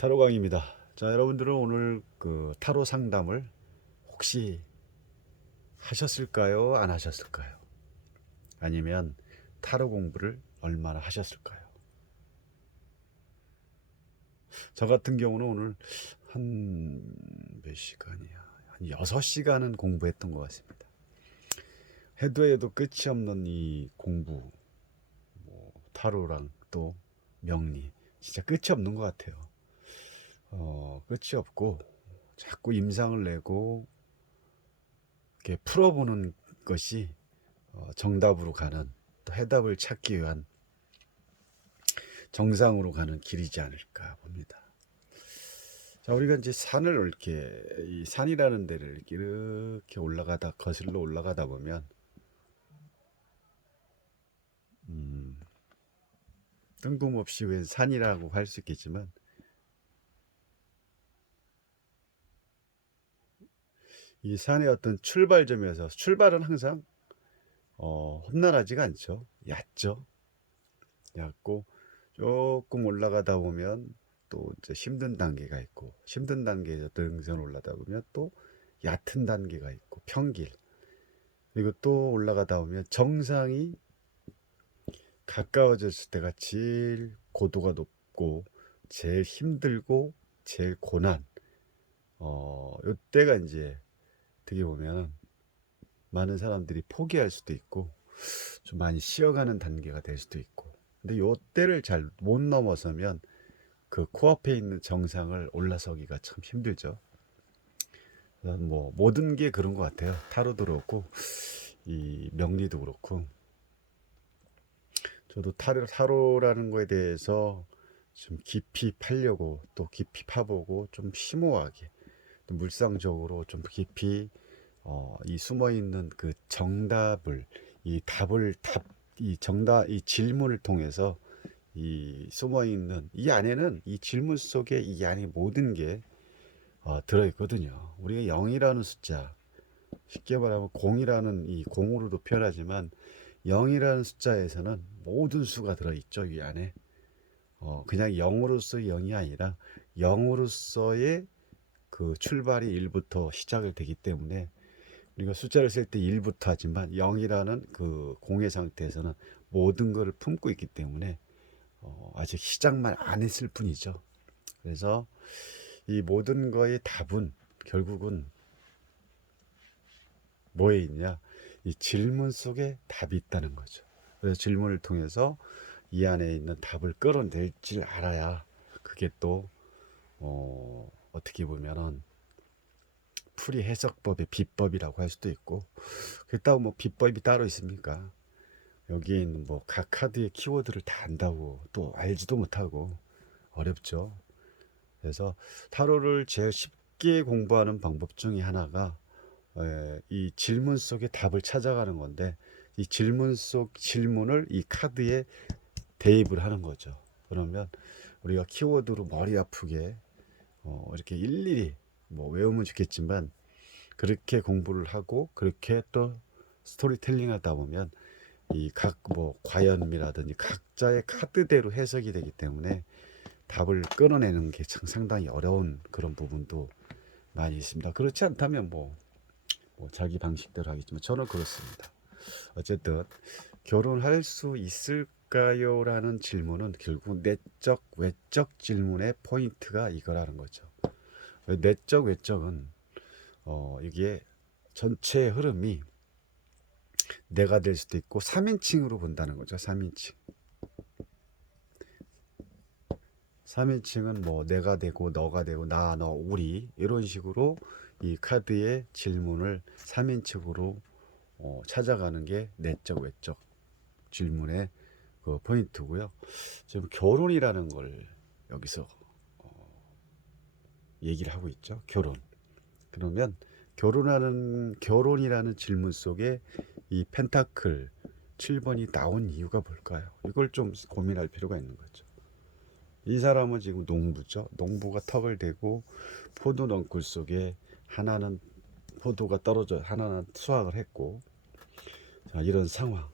타로 강입니다. 자, 여러분들은 오늘 그 타로 상담을 혹시 하셨을까요? 안 하셨을까요? 아니면 타로 공부를 얼마나 하셨을까요? 저 같은 경우는 오늘 한 몇 시간이야? 한 6시간은 공부했던 것 같습니다. 해도 끝이 없는 이 공부, 타로랑 또 명리, 진짜 끝이 없는 것 같아요. 끝이 없고 자꾸 임상을 내고 이렇게 풀어보는 것이 정답으로 가는, 또 해답을 찾기 위한 정상으로 가는 길이지 않을까 봅니다. 자, 우리가 이제 산을 이렇게, 이 산이라는 데를 이렇게 올라가다, 거슬러 올라가다 보면, 음, 뜬금없이 왜 산이라고 할 수 있겠지만, 이 산의 어떤 출발점에서, 출발은 항상, 험난하지가 않죠. 얕죠. 얕고, 조금 올라가다 보면 또 이제 힘든 단계가 있고, 힘든 단계에서 등선 올라다 보면 또 얕은 단계가 있고, 평길, 그리고 또 올라가다 보면 정상이 가까워졌을 때가 제일 고도가 높고 제일 힘들고 제일 고난, 요때가 이제 어떻게 보면 많은 사람들이 포기할 수도 있고 좀 많이 쉬어가는 단계가 될 수도 있고, 근데 요때를 잘 못 넘어서면 그 코앞에 있는 정상을 올라서기가 참 힘들죠. 뭐 모든 게 그런 것 같아요. 타로도 그렇고 이 명리도 그렇고. 저도 타로라는 거에 대해서 좀 깊이 파려고, 또 깊이 파보고 좀 심오하게, 또 물상적으로 좀 깊이 이 숨어 있는 그 정답을, 이 답을 이 정답, 이 질문을 통해서 이 숨어 있는 이 안에는, 이 질문 속에 이 안에 모든 게 들어 있거든요. 우리가 0이라는 숫자, 쉽게 말하면 공이라는, 이 공으로도 표현하지만 0이라는 숫자에서는 모든 수가 들어있죠, 이 안에. 그냥 0으로서의 0이 아니라 0으로서의 그 출발이 1부터 시작을 되기 때문에, 우리가 숫자를 쓸 때 1부터 하지만 0이라는 그 공의 상태에서는 모든 것을 품고 있기 때문에 아직 시작만 안 했을 뿐이죠. 그래서 이 모든 거의 답은 결국은 뭐에 있냐? 이 질문 속에 답이 있다는 거죠. 그래서 질문을 통해서 이 안에 있는 답을 끌어낼 줄 알아야, 그게 또 어떻게 보면은 풀이 해석법의 비법이라고 할 수도 있고, 그렇다고 뭐 비법이 따로 있습니까? 여기에 있는 뭐 각 카드의 키워드를 다 안다고 또 알지도 못하고 어렵죠. 그래서 타로를 제일 쉽게 공부하는 방법 중에 하나가 이 질문 속에 답을 찾아가는 건데, 이 질문 속 질문을 이 카드에 대입을 하는 거죠. 그러면 우리가 키워드로 머리 아프게 이렇게 일일이 뭐 외우면 좋겠지만, 그렇게 공부를 하고 그렇게 또 스토리텔링 하다 보면 이 각 뭐 과연이라든지 각자의 카드대로 해석이 되기 때문에 답을 끊어내는 게 상당히 어려운 그런 부분도 많이 있습니다. 그렇지 않다면 뭐 자기 방식대로 하겠지만 저는 그렇습니다. 어쨌든 결혼할 수 있을까요? 라는 질문은 결국 내적 외적 질문의 포인트가 이거라는 거죠. 내적 외적은 이게 전체 흐름이 내가 될 수도 있고 3인칭으로 본다는 거죠. 3인칭. 3인칭은 뭐 내가 되고 너가 되고 나, 너, 우리, 이런 식으로 이 카드의 질문을 3인칭으로 찾아가는 게 내적 외적 질문의 그 포인트고요. 지금 결혼이라는 걸 여기서 얘기를 하고 있죠. 결혼. 그러면 결혼이라는 질문 속에 이 펜타클 7번이 나온 이유가 뭘까요? 이걸 좀 고민할 필요가 있는 거죠. 이 사람은 지금 농부죠. 농부가 턱을 대고 포도 넝쿨 속에 하나는 포도가 떨어져, 하나는 수확을 했고, 자, 이런 상황.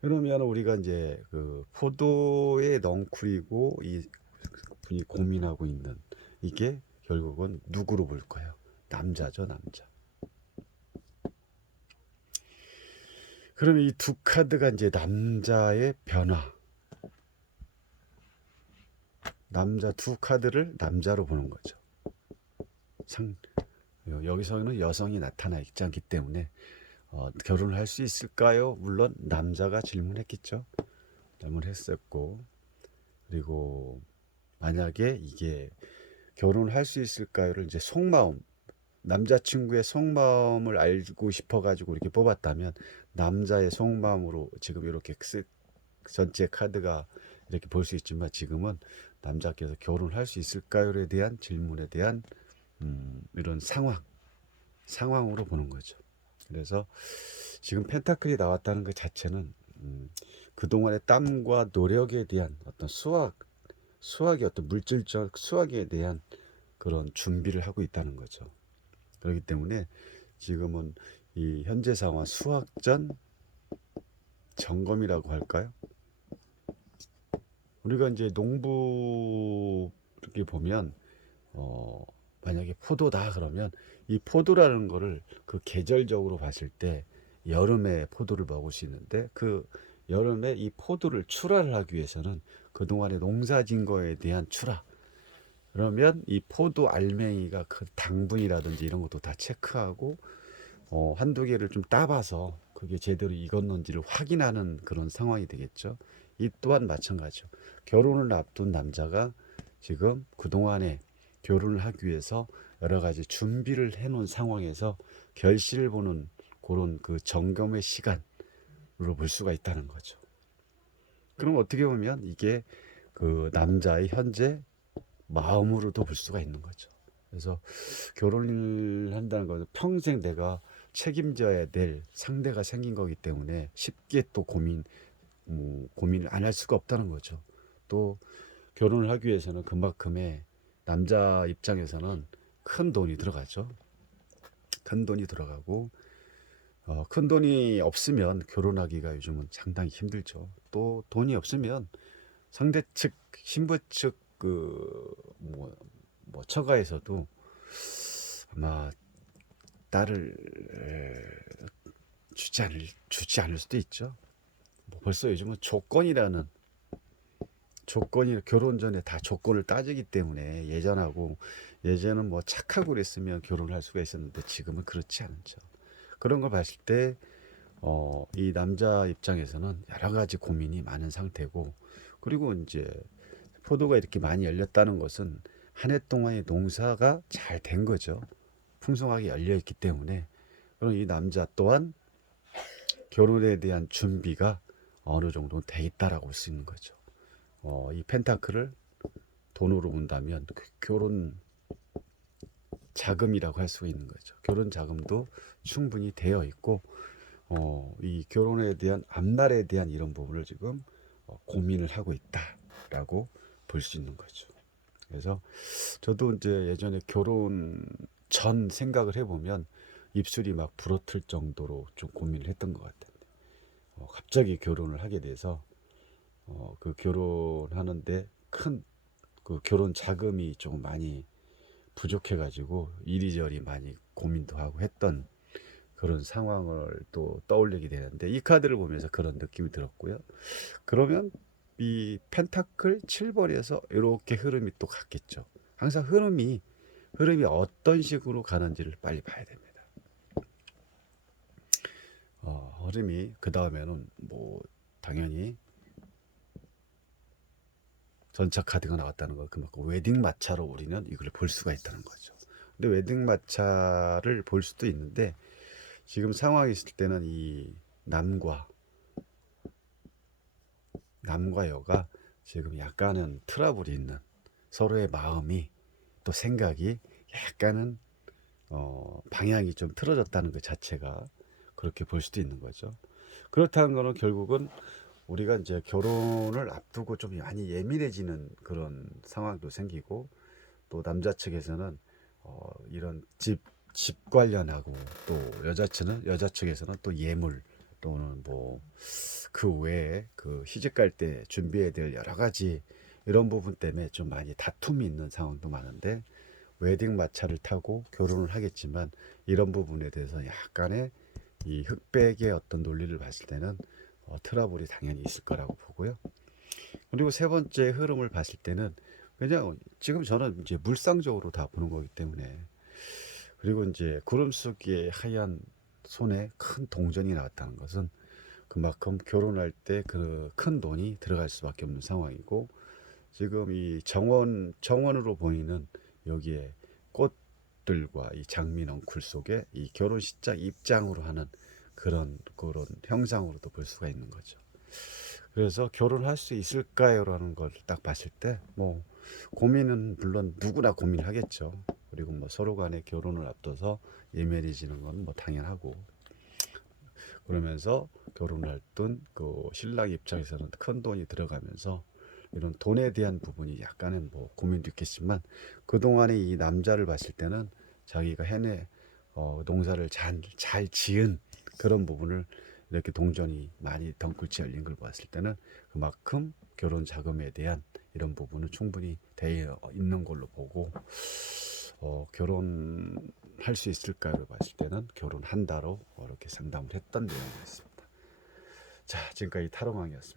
그러면 우리가 이제 그 포도의 넝쿨이고 이 분이 고민하고 있는 이게 결국은 누구로 볼까요? 남자죠, 남자. 그러면 이 두 카드가 이제 남자의 변화, 남자 두 카드를 남자로 보는 거죠. 여기서는 여성이 나타나 있지 않기 때문에 결혼을 할 수 있을까요? 물론 남자가 질문했겠죠. 질문했었고, 그리고 만약에 이게 결혼을 할 수 있을까요를 이제 속마음, 남자친구의 속마음을 알고 싶어가지고 이렇게 뽑았다면 남자의 속마음으로 지금 이렇게 전체 카드가 이렇게 볼 수 있지만 지금은 남자께서 결혼할 수 있을까요에 대한 질문에 대한 이런 상황으로 보는 거죠. 그래서 지금 펜타클이 나왔다는 것 자체는 그동안의 땀과 노력에 대한 어떤 수학의 어떤 물질적 수학에 대한 그런 준비를 하고 있다는 거죠. 그렇기 때문에 지금은 이 현재 상황 수학전 점검이라고 할까요? 우리가 이제 농부 이렇게 보면 만약에 포도다 그러면 이 포도라는 거를 그 계절적으로 봤을 때 여름에 포도를 먹을 수 있는데 그 여름에 이 포도를 출하를 하기 위해서는 그동안에 농사진 거에 대한 출하, 그러면 이 포도 알맹이가 그 당분이라든지 이런 것도 다 체크하고 한두 개를 좀 따봐서 그게 제대로 익었는지를 확인하는 그런 상황이 되겠죠. 이 또한 마찬가지죠. 결혼을 앞둔 남자가 지금 그동안에 결혼을 하기 위해서 여러 가지 준비를 해놓은 상황에서 결실을 보는 그런 그 점검의 시간으로 볼 수가 있다는 거죠. 그럼 어떻게 보면 이게 그 남자의 현재 마음으로도 볼 수가 있는 거죠. 그래서 결혼을 한다는 것은 평생 내가 책임져야 될 상대가 생긴 거기 때문에 쉽게 또 고민을 안 할 수가 없다는 거죠. 또 결혼을 하기 위해서는 그만큼의 남자 입장에서는 큰 돈이 들어가죠. 큰 돈이 들어가고 큰 돈이 없으면 결혼하기가 요즘은 상당히 힘들죠. 또 돈이 없으면 상대 측 신부 측 처가에서도 아마 딸을 주지 않을 수도 있죠. 벌써 요즘은 조건이 결혼 전에 다 조건을 따지기 때문에 예전은 뭐 착하고 그랬으면 결혼을 할 수가 있었는데 지금은 그렇지 않죠. 그런 걸 봤을 때 이 남자 입장에서는 여러 가지 고민이 많은 상태고, 그리고 이제 포도가 이렇게 많이 열렸다는 것은 한 해 동안의 농사가 잘 된 거죠. 풍성하게 열려 있기 때문에. 그럼 이 남자 또한 결혼에 대한 준비가 어느 정도 돼 있다라고 볼 수 있는 거죠. 이 펜타클을 돈으로 본다면 그 결혼 자금이라고 할 수 있는 거죠. 결혼 자금도 충분히 되어 있고, 이 결혼에 대한 앞날에 대한 이런 부분을 지금 고민을 하고 있다라고 볼 수 있는 거죠. 그래서 저도 이제 예전에 결혼 전 생각을 해보면 입술이 막 부러틀 정도로 좀 고민을 했던 것 같아요. 갑자기 결혼을 하게 돼서 그 결혼하는데 큰 그 결혼 자금이 좀 많이 부족해가지고 이리저리 많이 고민도 하고 했던 그런 상황을 또 떠올리게 되는데 이 카드를 보면서 그런 느낌이 들었고요. 그러면 이 펜타클 7번에서 이렇게 흐름이 또 갔겠죠. 항상 흐름이 어떤 식으로 가는지를 빨리 봐야 됩니다. 흐름이 그 다음에는 뭐 당연히 전차 카드가 나왔다는 거 그만큼 웨딩 마차로 우리는 이걸 볼 수가 있다는 거죠. 근데 웨딩 마차를 볼 수도 있는데 지금 상황이 있을 때는 이 남과 여가 지금 약간은 트러블이 있는, 서로의 마음이 또 생각이 약간은 방향이 좀 틀어졌다는 것 자체가 그렇게 볼 수도 있는 거죠. 그렇다는 거는 결국은 우리가 이제 결혼을 앞두고 좀 많이 예민해지는 그런 상황도 생기고, 또 남자 측에서는 이런 집 관련하고, 또 여자 측에서는 또 예물 또는 뭐 그 외에 그 시집 갈 때 준비해야 될 여러 가지 이런 부분 때문에 좀 많이 다툼이 있는 상황도 많은데 웨딩 마차를 타고 결혼을 하겠지만 이런 부분에 대해서 약간의 이 흑백의 어떤 논리를 봤을 때는 트러블이 당연히 있을 거라고 보고요. 그리고 세 번째 흐름을 봤을 때는 그냥 지금 저는 이제 물상적으로 다 보는 거기 때문에 그리고 이제 구름 속에 하얀 손에 큰 동전이 나왔다는 것은 그만큼 결혼할 때 그 큰 돈이 들어갈 수밖에 없는 상황이고 지금 이 정원으로 보이는 여기에 꽃들과 이 장미 넝쿨 속에 이 결혼식장 입장으로 하는 그런 형상으로도 볼 수가 있는 거죠. 그래서 결혼할 수 있을까요라는 걸 딱 봤을 때 뭐 고민은 물론 누구나 고민하겠죠. 그리고 뭐 서로 간에 결혼을 앞둬서 예매해지는 건 뭐 당연하고 그러면서 결혼할 땐 그 신랑 입장에서는 큰 돈이 들어가면서 이런 돈에 대한 부분이 약간은 뭐 고민도 있겠지만 그동안에 이 남자를 봤을 때는 자기가 해내 농사를 잘 지은 그런 부분을 이렇게 동전이 많이 덩굴치 열린 걸 봤을 때는 그만큼 결혼 자금에 대한 이런 부분은 충분히 되어 있는 걸로 보고 결혼할 수 있을까를 봤을 때는 결혼한다로 이렇게 상담을 했던 내용이었습니다. 자, 지금까지 타로망이었습니다.